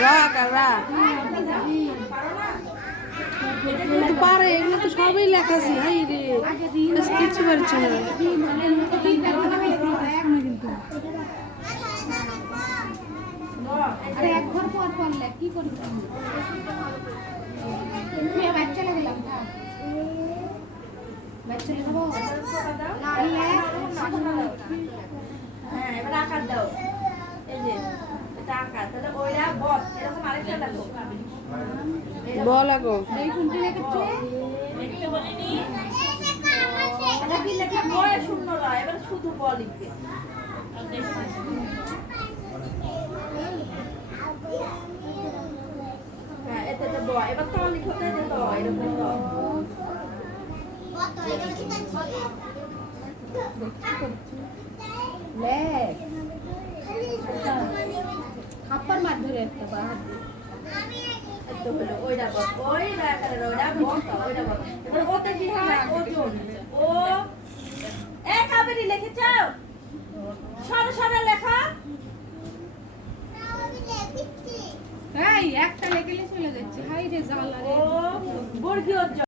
রা কা রা তো পারে এগুলো তো সবই লেখা আছে হাই রে কিছু পারছি না আরে এক ঘর পর পড়লে কি করব তুমি বাচ্চা লাগলাম না বাচ্চা লাগাবো হ্যাঁ এবার আকার দাও এই যে এটা আকার তাহলে ওইটা বস এরকম আরেকটা লাগো বল আগো এই কোনটা লেখাচ্ছে লিখতে বলিনি এটা কি লেখা বয় শূন্য নয় এবার শুধু ব লিখবে হ্যাঁ এতে তো ব এবার তো লিখো তো এটা তো এরকম তো লেখ হাপ্পার মার ধরে একটা বাহার এত হলো ওইটা বস ওইটা আকারে ওইটা বস ওইটা বস এবার ওতে কি হয় ওজন ও এক আবেরি লিখে চাও সরে সরে লেখা এই একটা লেখলে চলে যাচ্ছে হাই রে জ্বালা রে ও বর্গীয়